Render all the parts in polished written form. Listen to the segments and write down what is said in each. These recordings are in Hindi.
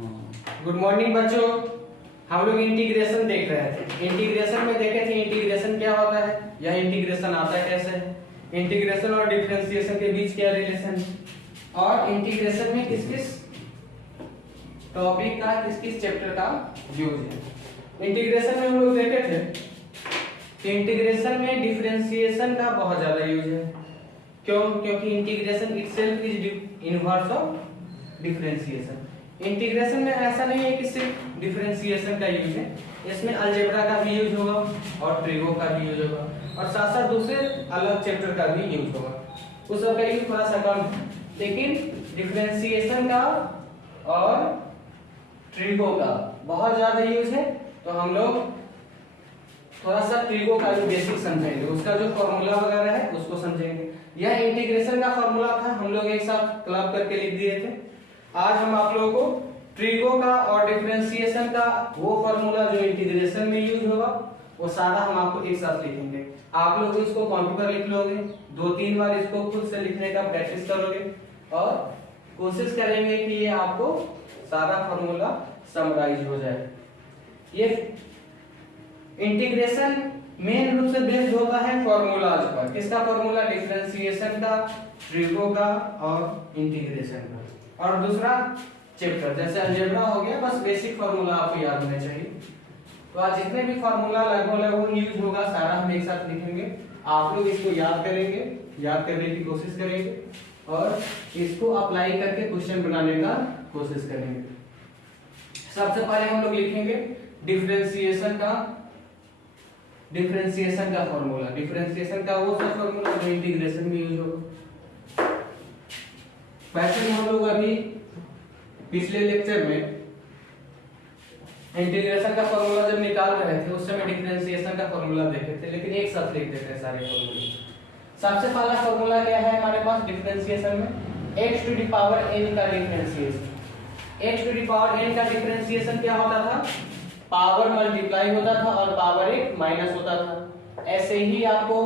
गुड मॉर्निंग बच्चों। हम लोग इंटीग्रेशन देख रहे थे। इंटीग्रेशन में देखे थे इंटीग्रेशन क्या होता है या इंटीग्रेशन आता कैसे है, इंटीग्रेशन और डिफरेंशिएशन के बीच क्या रिलेशन है, और इंटीग्रेशन में किस किस टॉपिक का किस किस चैप्टर का यूज है। इंटीग्रेशन में हम लोग देखे थे कि इंटीग्रेशन में डिफरेंशिएशन का बहुत ज्यादा यूज है। क्यों? क्योंकि integration itself is inverse of differentiation. Integration में ऐसा नहीं है कि सिर्फ डिफरेंशिएशन का यूज है, इसमें अलजेब्रा का भी यूज होगा और ट्रिगो का भी यूज होगा और साथ साथ दूसरे अलग चैप्टर का भी यूज होगा। उस सब का यूज थोड़ा सा कम है, लेकिन डिफरेंशिएशन का और ट्रिगो का बहुत ज्यादा यूज है। तो हम लोग थोड़ा सा ट्रिगो का जो बेसिक समझेंगे, उसका जो फॉर्मूला वगैरह है उसको समझेंगे। यह इंटीग्रेशन का फॉर्मूला था, हम लोग एक साथ क्लब करके लिख दिए थे। आज हम आप लोगों को ट्रिगो का और डिफरेंशिएशन का वो फॉर्मूला जो इंटीग्रेशन में यूज होगा वो सारा हम आपको एक साथ लिखेंगे। आप लोग इसको कॉपी पर लिख लोगे, 2-3 बार इसको खुद से लिखने का प्रैक्टिस करोगे और कोशिश करेंगे कि ये आपको सारा फॉर्मूला समराइज हो जाए। ये इंटीग्रेशन मेन रूप से बेस्ड होता है फॉर्मूलाज पर। किसका फॉर्मूला? डिफरेंशिएशन का, ट्रिगो का और इंटीग्रेशन का। और दूसरा चैप्टर जैसे अलजेब्रा हो गया, बस बेसिक फार्मूला आपको याद होने चाहिए। तो आज जितने भी फार्मूला लगभग यूज होगा सारा हम एक साथ लिखेंगे। आप लोग इसको याद करेंगे, याद करने की कोशिश करेंगे और इसको अप्लाई करके क्वेश्चन बनाने का कोशिश करेंगे। सबसे पहले हम लोग लिखेंगे डिफरेंशिएशन का फॉर्मूला। डिफरेंशिएशन का वो सब फॉर्मूला जो इंटीग्रेशन में यूज होगा। वैसे हम लोग अभी पिछले लेक्चर में इंटीग्रेशन का फॉर्मूला जब निकाल रहे थे उस समय डिफरेंशिएशन का फॉर्मूला देखे थे, लेकिन एक साथ लिख देते हैं सारे फॉर्मूले। सबसे पहला फॉर्मूला क्या है हमारे पास डिफरेंशिएशन में? x to the power n का differentiation. x to the power n का डिफरेंशिएशन क्या होता था? पावर मल्टीप्लाई होता था और पावर एक माइनस होता था। ऐसे ही आपको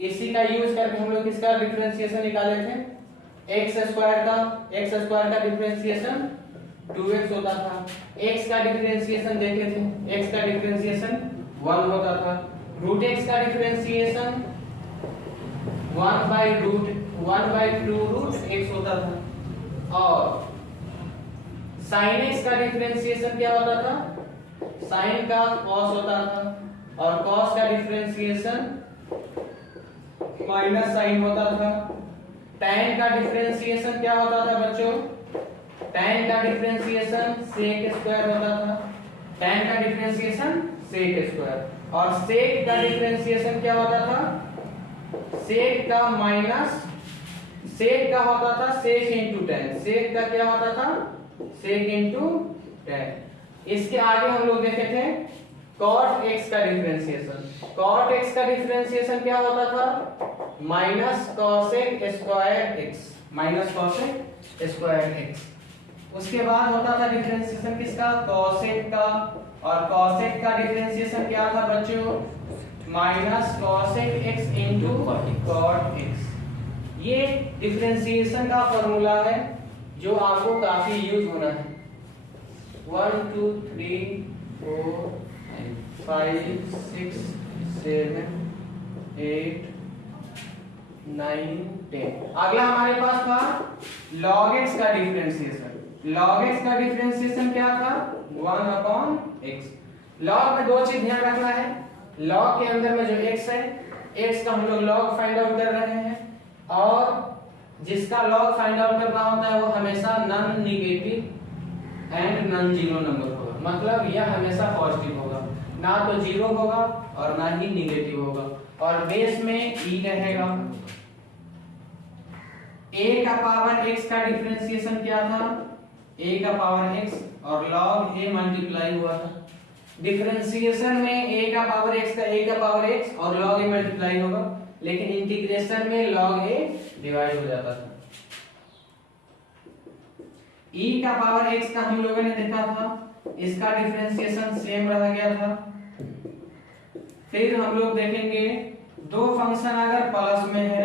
इसी का यूज करके हम लोग किसका डिफरेंशिएशन निकाले थे? x स्क्वायर का डिफरेंशिएशन 2x होता था। x का डिफरेंशिएशन देखे थे, x का डिफरेंशिएशन 1 होता था। रूट x का डिफरेंशिएशन 1/2 रूट x होता था। और sin x का डिफरेंशिएशन क्या होता था? sin का cos होता था और cos का डिफरेंशिएशन माइनस sin होता था। tan का डिफरेंशिएशन क्या होता था बच्चों? tan का डिफरेंशिएशन sec स्क्वायर होता था। tan का डिफरेंशिएशन sec स्क्वायर और sec का डिफरेंशिएशन क्या होता था? sec का माइनस sec का होता था sec into tan। sec का क्या होता था? sec into tan। इसके आगे हम लोग देखे थे cot x का डिफरेंशिएशन। cot x का डिफरेंशिएशन क्या होता था? Minus cosec square x, minus cosec square x। उसके बाद होता था डिफरेंशिएशन किसका? cosec का, और cosec का डिफरेंशिएशन क्या था बच्चों? Minus cosec x into cot x। ये डिफरेंशिएशन का फॉर्मूला है जो आपको काफी यूज होना है। 1 2 3 4 5 6 7 8 9 10। अगला हमारे पास था log x का डिफरेंशिएशन। log x का डिफरेंशिएशन क्या था? 1/x। log में दो चीज ध्यान रखना है। log के अंदर में जो x है, x का हम लोग log फाइंड आउट कर रहे हैं और जिसका log फाइंड आउट करना होता है वो हमेशा non negative and non zero number होगा। मतलब यह हमेशा पॉजिटिव होगा, ना तो जीरो होगा और ना ही नेगेटिव होगा। और बेस में e रहेगा। a का पावर x का डिफरेंशिएशन क्या था? a का पावर x और log a मल्टीप्लाई हुआ था। डिफरेंशिएशन में a का पावर x और log a मल्टीप्लाई होगा, लेकिन इंटीग्रेशन में log a डिवाइड हो जाता था। e का पावर x का हम लोगों ने देखा था, इसका डिफरेंशिएशन सेम रह गया था। फिर हम लोग देखेंगे दो फंक्शन अगर प्लस में है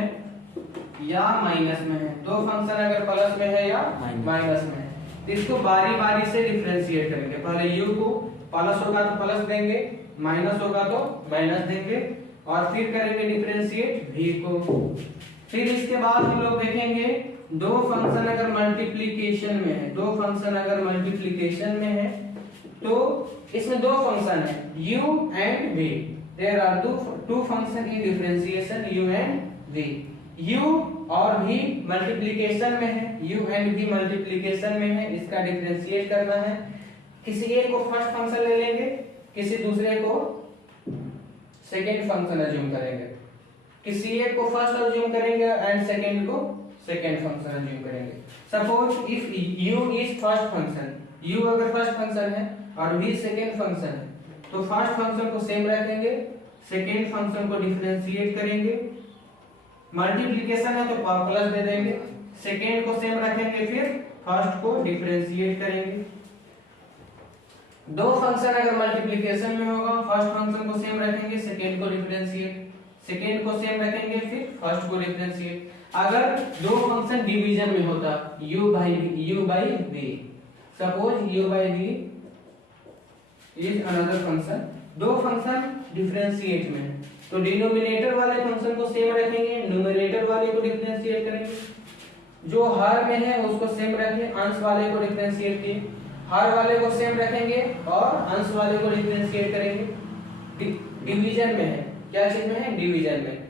या माइनस में है, दो फंक्शन अगर प्लस में है या माइनस में है इसको बारी बारी से डिफरेंशिएट करेंगे। पहले u को प्लस होगा तो प्लस देंगे, माइनस होगा तो माइनस देंगे, और फिर करेंगे डिफरेंशिएट v को। फिर इसके बाद हम लोग देखेंगे दो फंक्शन अगर मल्टीप्लिकेशन में है, दो फंक्शन अगर मल्टीप्लिकेशन में है तो इसमें दो फंक्शन है u and v। There are two functions in differentiation u and v। u और v मल्टीप्लिकेशन में है, u एंड v मल्टीप्लिकेशन में है, इसका डिफरेंशिएट करना है। किसी एक को फर्स्ट फंक्शन ले लेंगे, किसी दूसरे को सेकंड फंक्शन अज्यूम करेंगे, किसी एक को फर्स्ट अज्यूम करेंगे एंड सेकंड को सेकंड फंक्शन अज्यूम करेंगे। Suppose if u is first function, u अगर फर्स्ट फंक्शन है और v सेकंड फंक्शन है, तो फर्स्ट फंक्शन को सेम रखेंगे, सेकंड फंक्शन को डिफरेंशिएट करेंगे। मल्टीप्लिकेशन है तो प्लस दे देंगे, सेकंड को सेम रखेंगे, फिर फर्स्ट को डिफरेंशिएट करेंगे। दो फंक्शन अगर मल्टीप्लिकेशन में होगा, फर्स्ट फंक्शन को सेम रखेंगे, सेकंड को डिफरेंशिएट, सेकंड को सेम रखेंगे, फिर फर्स्ट को डिफरेंशिएट। अगर दो फंक्शन डिवीजन में होता u by v, suppose u by v is another function, दो फंक्शन डिफरेंशिएट में है तो डिनोमिनेटर वाले फंक्शन को सेम रखेंगे, न्यूमरेटर वाले को डिफरेंशिएट करेंगे। जो हर में है उसको सेम रखें, अंश वाले को डिफरेंशिएट किए, हर वाले को सेम रखेंगे और अंश वाले को डिफरेंशिएट करेंगे। डिवीजन में है, क्या चीज में है? डिवीजन में।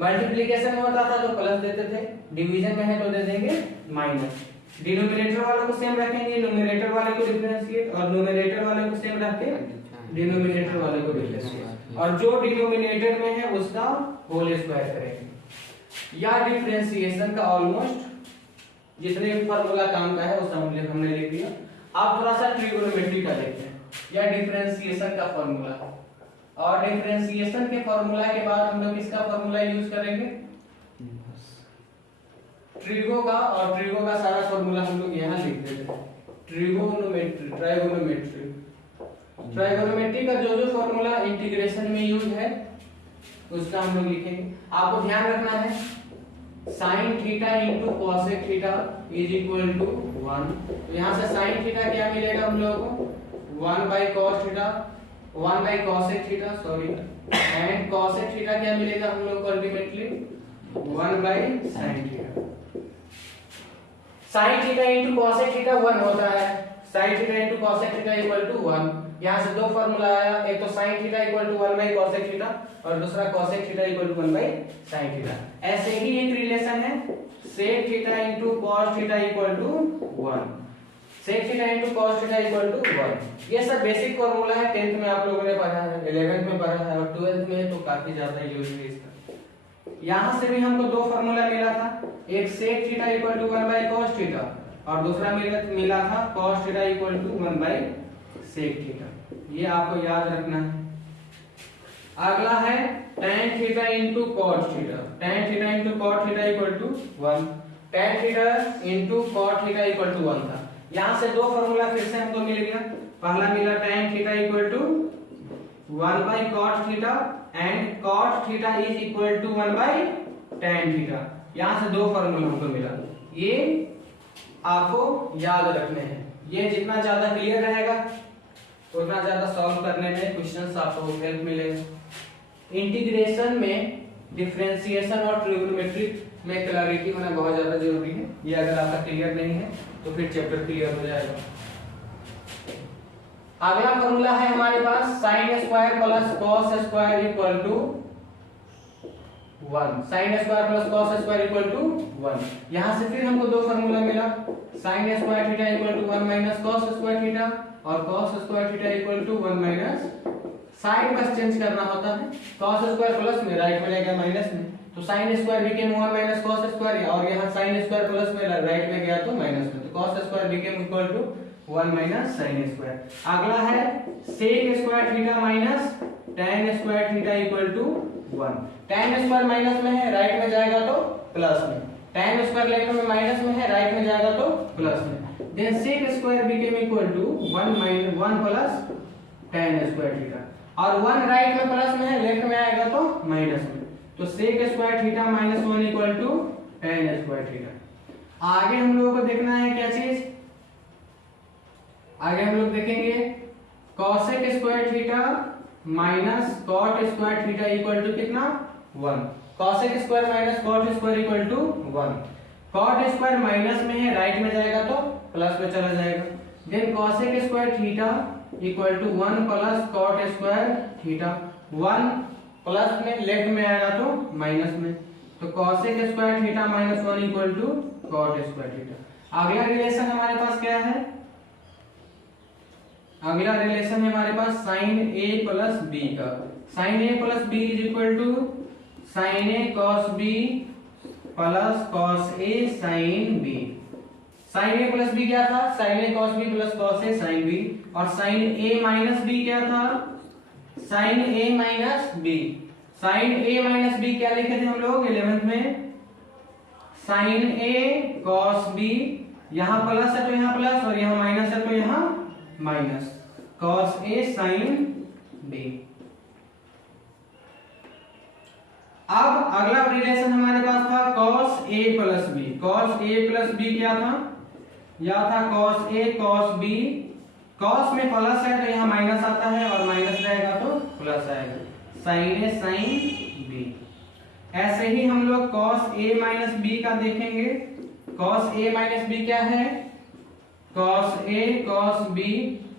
मल्टीप्लिकेशन में होता था तो प्लस देते थे, डिवीजन में है तो दे देंगे माइनस। डिनोमिनेटर वाले को सेम रखेंगे, न्यूमरेटर वाले को डिफरेंशिएट, और न्यूमरेटर वाले को सेम रख के डिनोमिनेटर वाले को डिफरेंशिएट, और जो डिनोमिनेटर में है उसका होल स्क्वायर करेंगे। या डिफरेंशिएशन का ऑलमोस्ट जितने फार्मूला काम का है उस हमने लिख दिया। अब थोड़ा सा ट्रिगोनोमेट्री का देखते हैं, या डिफरेंशिएशन का फार्मूला। और डिफरेंशिएशन के फार्मूला के बाद हम लोग इसका फार्मूला यूज करेंगे ट्रिगो का, और ट्रिगो का सारा फार्मूला हम लोग यहाँ लिख देते हैं। ट्रिगोनोमेट्री, ट्राइगोनोमेट्री, ट्राइगोनोमेट्री का जो जो फार्मूला इंटीग्रेशन में यूज है उसका हम लोग लिखेंगे। आपको ध्यान रखना है sin theta into cosec theta is equal to 1। तो यहाँ से sin थीटा क्या मिलेगा हम लोगों को? 1 by cos theta, 1 by cosec theta, sorry, and cosec theta क्या मिलेगा हम लोग को ultimately? 1 by sin theta. sin theta into cosec theta 1 होता है, sin theta into cosec theta equal to 1। यहाँ से दो फार्मूला आया, एक तो sin theta equal to 1 by cosec theta और दूसरा cosec theta equal to 1 by sin theta. ऐसे ही एक रिलेशन है sec theta into cos theta equal to 1, sec theta into cos theta equal to 1। ये सब बेसिक फार्मूला है, 10th में आप लोगों ने पढ़ा है, 11th में पढ़ा है, और 12th में तो काफी ज्यादा यूज है इसका। यहाँ से भी हमको दो फार्मूला मिला था, एक sec theta equal to 1 by cos theta और दूसरा मिला था cos theta equal to 1 by sec theta. ये आपको याद रखना है। अगला है tan theta into cot theta, tan theta into cot theta equal to 1, tan theta into cot theta equal to 1 था। यहाँ से दो फार्मूला फिर से हमको मिल गया। पहला मिला tan theta equal to 1 by cot theta and cot theta is equal to 1 by tan theta. यहाँ से दो फार्मूला हमको मिला, ये आपको याद रखने हैं। ये जितना ज्यादा क्लियर रहेगा उतना ज्यादा सॉल्व करने में क्वेश्चंस आपको हेल्प मिलेगा। इंटीग्रेशन में डिफरेंशिएशन और ट्रिगोनोमेट्री में क्लैरिटी होना बहुत ज्यादा जरूरी है। ये अगर आपका क्लियर नहीं है तो फिर चैप्टर क्लियर हो जाएगा। अगला फॉर्मूला है हमारे पास sin square plus cos square equal to 1, sin square plus cos square equal to 1। यहां से फिर हमको दो फार्मूला मिला, sin square theta equal to 1 minus cos square theta और cos square theta equal to 1 minus, sign बस चेंज करना होता है। cos स्क्वायर प्लस में राइट में रहेगा माइनस में, तो sin square became 1 minus cos square, और यहाँ sin स्क्वायर प्लस में राइट में गया तो माइनस में, तो cos square became equal to 1 minus sin square. अगला है sec square theta minus tan square theta equal to 1। tan square minus में है, राइट में जाएगा तो प्लस में, tan स्क्वायर लेफ्ट में माइनस में है, राइट में जाएगा तो प्लस में। Then sec square became equal to 1 minus 1 plus tan square theta, और 1 राइट में प्लस में है, लेफ्ट में आएगा तो माइनस में, तो sec square theta minus 1 equal to tan square theta. आगे हम लोगों को देखना है क्या चीज? आगे हम लोग देखेंगे cosec square theta minus cot square theta equal to कितना 1। cosec square minus cot square equal to 1। cot square minus में है, राइट में जाएगा तो प्लस में चला जाएगा। Then cosec square theta equal to 1 plus cot square theta. 1 plus में लेफ्ट में आएगा तो माइनस में, तो cosec square theta minus 1 equal to cot square theta. अगला रिलेशन हमारे पास क्या है? अगला रिलेशन है हमारे पास sin a प्लस b का। sin a plus b is equal to sin a cos b plus cos a sin b। sin a plus b क्या था? sin a cos b plus cos a sin b। और sin a माइनस b क्या था? sin a minus b। sin a minus b क्या लिखे थे हम लोग 11th में? sin a cos b, यहां प्लस है तो यहां प्लस, और यहां माइनस है तो यहां minus, cos a sin b। अब अगला रिलेशन हमारे पास था cos a plus b। cos a plus b क्या था? यह था cos a cos b। cos में प्लस है तो यहाँ माइनस आता है, और माइनस रहेगा तो प्लस आएगा, sin a sin b। ऐसे ही हम लोग cos a माइनस b का देखेंगे। cos a माइनस b क्या है? cos a cos b,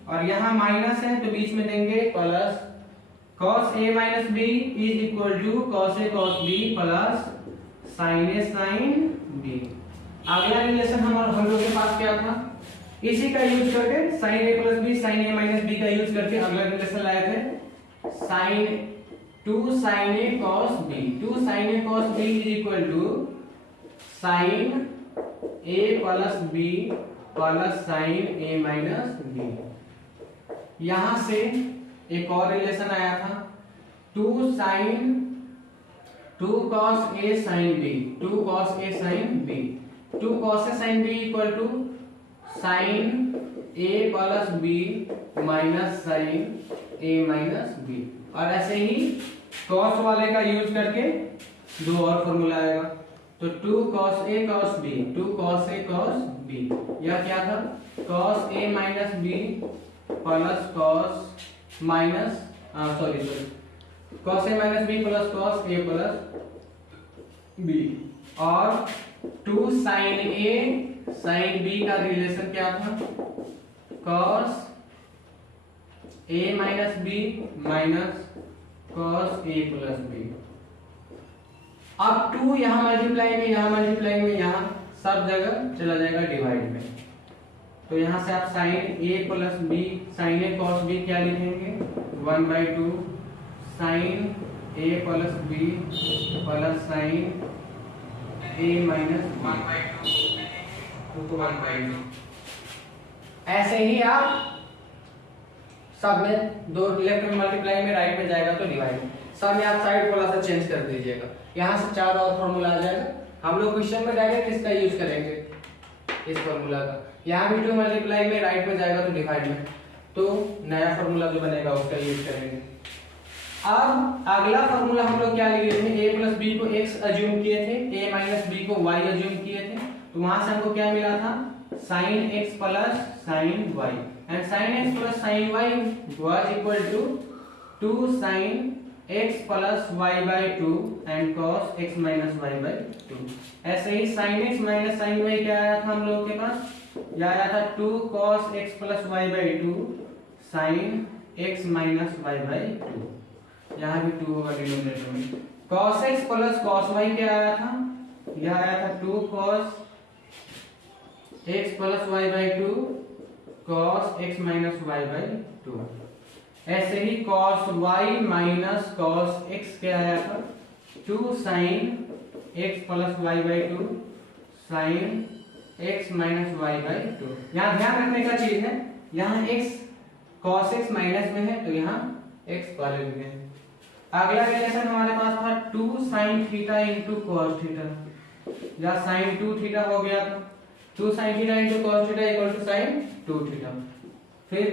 और यहाँ माइनस है तो बीच में देंगे plus. cos a minus b is equal to cos a cos b plus sin a sin b। अगला रिलेशन हम लोग के पास क्या था? इसी का यूज करके sin a plus b sin a minus b का यूज करके अगला रिलेशन लाए थे, sin 2 sin a cos b। 2 sin a cos b is equal to sin a plus b plus sin a minus b। यहां से एक और रिलेशन आया था 2 cos a sin b। 2 cos a sin b, 2 cos a sin b equal to sin a plus b minus sin a minus b। और ऐसे ही cos वाले का यूज करके दो और फॉर्मूला आएगा, तो 2 cos a cos b, 2 cos a cos b। यह क्या था? cos a minus b plus cos minus sorry cos a minus b plus cos a plus b। और 2 sin a sin b का रिलेशन क्या था? cos a minus b minus cos a plus b। अब 2 यहाँ मल्टीप्लाई में, यहाँ मल्टीप्लाई में, यहाँ सब जगह चला जाएगा डिवाइड में, तो यहाँ से आप sin a plus b sin a cos b क्या लिखेंगे? 1/2 sin a plus b plus sin a minus 1/2। ऐसे ही आप सब में दो लेफ्ट में मल्टीप्लाई में, राइट में जाएगा तो डिवाइड। सब में आप साइड थोड़ा सा चेंज कर दीजिएगा, यहाँ से 4 और फॉर्मूला आ जाएगा। हम लोग क्वेश्चन में डायरेक्ट इसका यूज करेंगे, इस फॉर्मूला का। यहाँ भी 2 मल्टीप्लाई में, राइट में जाएगा तो डिवाइड में, तो नया फॉर्मूला जो बनेगा उसका यूज करेंगे। अब अगला फॉर्मूला हम लोग क्या लिए थे? a प्लस b को x अज्यूम किए थे, a माइनस b को y अज्यूम किए थे, तो वहां से हमको क्या मिला था? sin x plus sin y, and sin x plus sin y was equal to 2 sin x plus y by 2 and cos x minus y by 2। ऐसे ही sin x minus sin y क्या आया था हम लोग के पास? यह आया था 2 cos x plus y by 2 sin x minus y by 2। यहाँ भी 2 होगा डिनोमिनेटर में। cos x plus cos y क्या आया था? यह आया था 2 cos x plus y by 2 cos x minus y by 2। ऐसे ही cos y minus cos x क्या आया था? 2 sin x plus y by 2 sin x minus y by 2। यहाँ ध्यान रखने का चीज है, यहाँ x cos x माइनस में है तो यहाँ x पॉजिटिव में है। अगला रिलेशन हमारे पास था 2 sin theta into cos theta, या sin 2 थीटा हो गया था। 2 sin theta into cos theta equal to sin 2 theta. फिर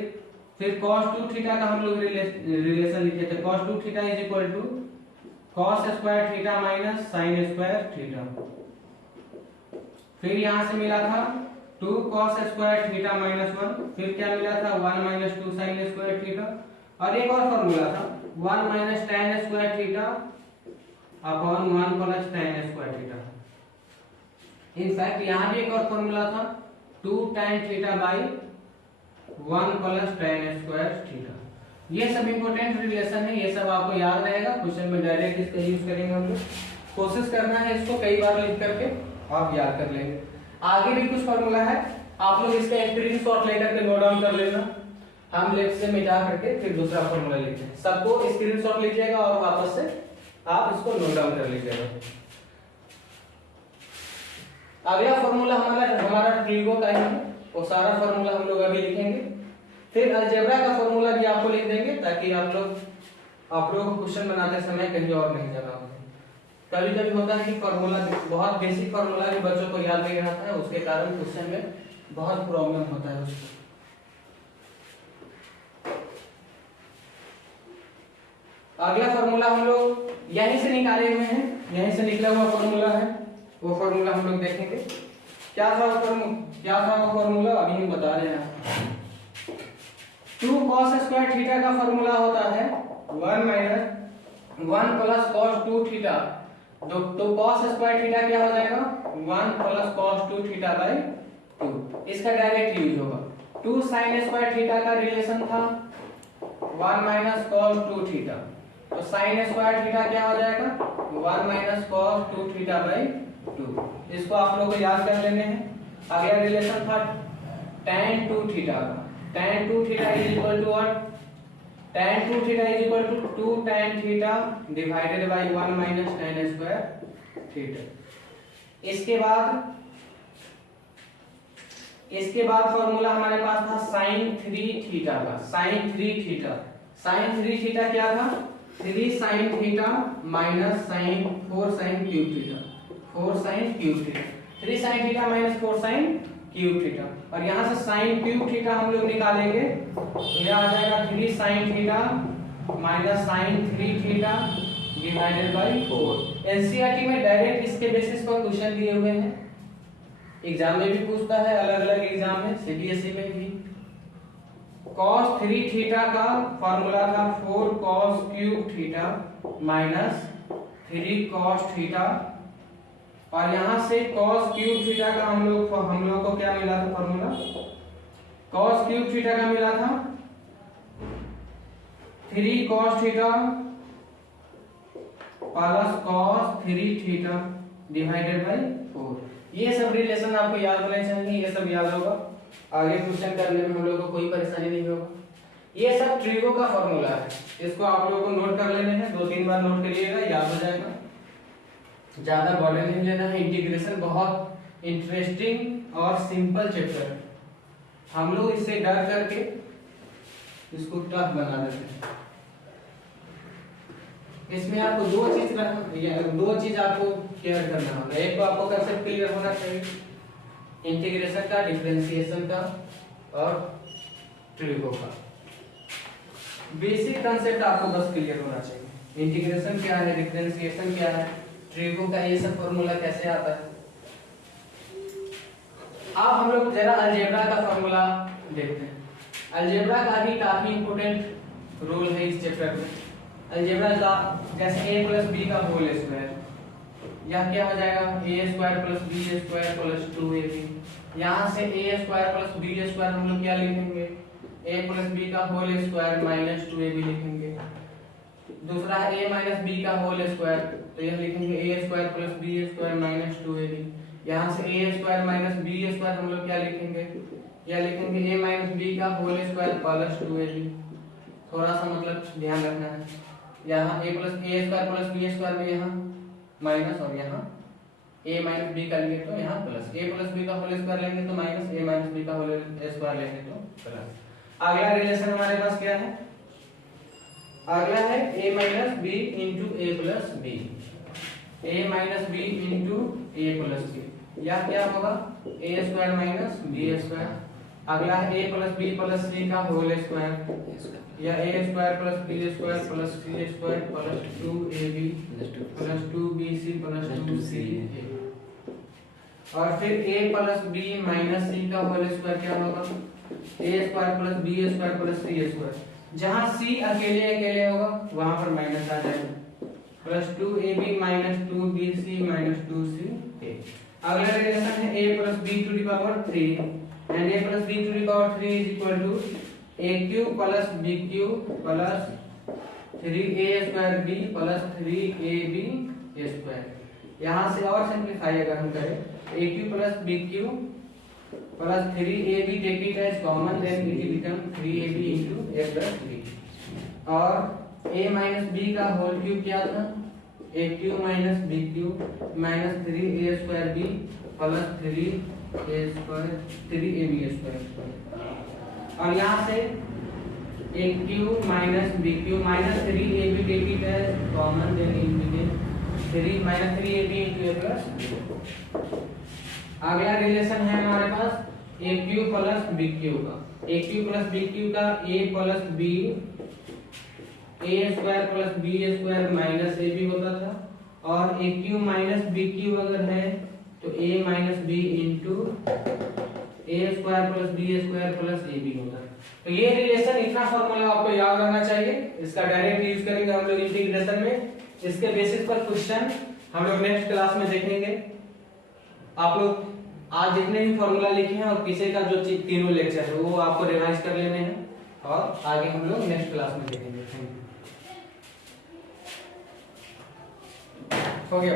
cos 2 थीटा का हम लोग रिलेशन लिखे थे, cos 2 theta is equal to cos square theta minus sin square theta. फिर यहां से मिला था 2 cos स्क्वायर थीटा माइनस 1, फिर क्या मिला था 1 माइनस 2 sin स्क्वायर थीटा, और एक और फॉर्मूला था 1 minus tan square theta upon 1 plus tan square theta. In fact यहाँ भी एक और फॉर्मूला था 2 tan theta by 1 plus tan square theta. ये सब इंपॉर्टेंट रिलेशन है, ये सब आपको याद रहेगा, क्वेश्चन में डायरेक्ट इसका यूज करेंगे हम लोग। कोशिश करना है इसको कई बार लिख करके आप याद कर लेंगे। आगे भी कुछ फॉर्मूला है, आप लोग इसका स्क्रीनशॉट लेकर के नोट डाउन कर लेना। हम लेक्चर में जा करके फिर दूसरा फॉर्मूला लिखते हैं, सबको स्क्रीनशॉट लीजिएगा और वापस से आप इसको नोट डाउन कर लीजिएगा। अगला फॉर्मूला हमारा ट्रिगो का है, वो सारा फॉर्मूला हम लोग अभी लिखेंगे। फिर अलजेब्रा का फॉर्मूला भी आपको लिख देंगे ताकि आप लोग को क्वेश्चन बनाते समय कहीं और नहीं जाना हो। कभी कभी होता है कि फॉर्मूला बहुत बेसिक फॉर्मूला भी बच्चों को याद नहीं रहता है, उसके कारण क्वेश्चन में बहुत प्रॉब्लम होता है उसको। अगला फॉर्मूला हम लोग यहीं से निकाले हुए हैं, यहीं से निकला हुआ फॉर्मूला है, वो फॉर्मूला हम लोग देखेंगे। क्या था वो फॉर्मूला अभी हम बता रहे हैं। 2 cos स्क्वायर थीटा का फॉर्मूला होता है 1 माइनस 1 प्लस cos 2 थीटा। तो cos स्क्वायर थीटा क्या हो जाएगा 1 प्लस cos 2 थीटा बाई 2, इसका डायरेक्ट यूज होगा। 2 sin स्क्वायर थीटा का रिलेशन था 1 माइनस cos 2 थीटा, तो sin स्क्वायर थीटा क्या हो जाएगा 1 माइनस cos 2 थीटा बाई 2, इसको आप लोगों को याद कर लेने हैं। अगला रिलेशन था tan 2 थीटा का, tan 2 theta is equal to what, tan 2 theta is equal to 2 tan theta divided by 1 minus tan square theta. इसके बाद फॉर्मूला हमारे पास था sin 3 थीटा का, sin 3 थीटा क्या था 3 sin theta minus sin 4 sin cube theta, 4 sin cube theta, 3 sin theta minus 4 sin cube theta. और यहाँ से sin क्यूब थीटा हम लोग निकालेंगे तो यह आ जाएगा 3 sin theta minus sin 3 theta divided bye 4। NCERT में डायरेक्ट इसके बेसिस पर क्वेश्चन दिए हुए हैं, एग्जाम में भी पूछता है, अलग अलग एग्जाम में, सीबीएसई में भी। cos 3 थीटा का फॉर्मूला था 4 cos cube theta minus 3 cos theta, और यहां से cos क्यूब थीटा का हम लोग को क्या मिला था फॉर्मूला, cos क्यूब थीटा का मिला था 3 cos theta plus cos 3 theta divided bye 4। ये सब रिलेशन आपको याद होने चाहिए, ये सब याद होगा, आगे क्वेश्चन करने में हम लोगों को कोई परेशानी नहीं होगा। ये सब ट्रिगो का फॉर्मूला है, इसको आप लोगों को नोट कर लेने हैं, 2-3 बार नोट करिएगा, याद हो जाएगा, ज्यादा बर्डन नहीं लेना है। इंटीग्रेशन बहुत इंटरेस्टिंग और सिंपल चैप्टर है, हम लोग इससे डर करके इसको टफ बना देते हैं। इसमें आपको दो चीज आपको केयर करना होगा, एक तो आपको कंसेप्ट क्लियर होना चाहिए इंटीग्रेशन का, डिफरेंशिएशन का और ट्रिगो का। बेसिक कंसेप्ट आपको बस क्लियर होना चाहिए, इंटीग्रेशन क्या है, डिफरेंशिएशन क्या है, ट्रिगो का ये सब फॉर्मूला कैसे आता है। अब हम लोग जरा अलजेब्रा का फॉर्मूला देखते हैं। अलजेब्रा का भी काफी इंपॉर्टेंट रोल है इस चैप्टर में। अलजेब्रा का जैसे a प्लस बी का होल स्क्वायर, यह क्या हो जाएगा a square plus b square plus 2ab। यहाँ से a square plus b square हम लोग क्या लिखेंगे a प्लस बी का होल स्क्वायर माइनस 2ab लिखेंगे। दूसरा है a माइनस बी का होल स्क्वायर, तो यह लिखेंगे a square plus b square minus 2ab। यहाँ से a square minus b square हम लोग क्या लिखेंगे, यह लिखेंगे a माइनस बी का होल स्क्वायर प्लस 2ab। थोड़ा सा मतलब ध्यान रखना है, यहाँ a square plus b square में यहाँ माइनस, और यहाँ a माइनस बी का लेंगे तो यहाँ प्लस, a प्लस बी का होल स्क्वायर लेंगे तो माइनस, a माइनस बी का होल स्क्वायर लेंगे तो प्लस। अगला रिलेशन हमारे पास क्या है, अगला है a minus b into a plus b, a minus b into a plus b, यह क्या होगा a square minus b square. अगला है a plus b plus c का होल स्क्वायर, या a square plus b square plus c square plus 2ab plus 2bc plus 2ca। और फिर a plus b minus c का होल स्क्वायर क्या होगा, a square plus b square plus c square. जहां c अकेले अकेले होगा वहां पर माइनस आ जाएगा, plus 2ab minus 2bc minus 2ca। अगला रिलेशन है a plus b to the power 3 and a plus b to the power 3 is equal to aq plus bq plus 3a square b plus 3ab square. यहां से और सिंपलीफाई अगर हम करें aq plus bq plus 3ab take it as common then it become 3ab into a plus 3 और a minus b का होल क्यूब क्या था, aq minus bq minus 3a square b plus 3a square 3ab square। और यहाँ से aq minus bq minus 3ab take it as common then it become 3 minus 3ab into a plus। अगला रिलेशन है हमारे पास aq प्लस bq का, aq प्लस bq का a plus b a square plus b square minus ab होता था और aq माइनस bq अगर है तो a minus b into a square plus b square plus ab होता है। तो ये रिलेशन इतना फॉर्मूला आपको याद रहना चाहिए, इसका डायरेक्ट यूज करेंगे हम लोग इंटीग्रेशन में। इसके बेसिस पर क्वेश्चन हम लोग नेक्स्ट क्लास में देखेंगे। आप लोग आज जितने भी फॉर्मूला लिखे हैं और पीछे का जो तीनों लेक्चर है वो आपको रिवाइज कर लेने हैं और आगे हम लोग नेक्स्ट क्लास में देखेंगे। हो गया।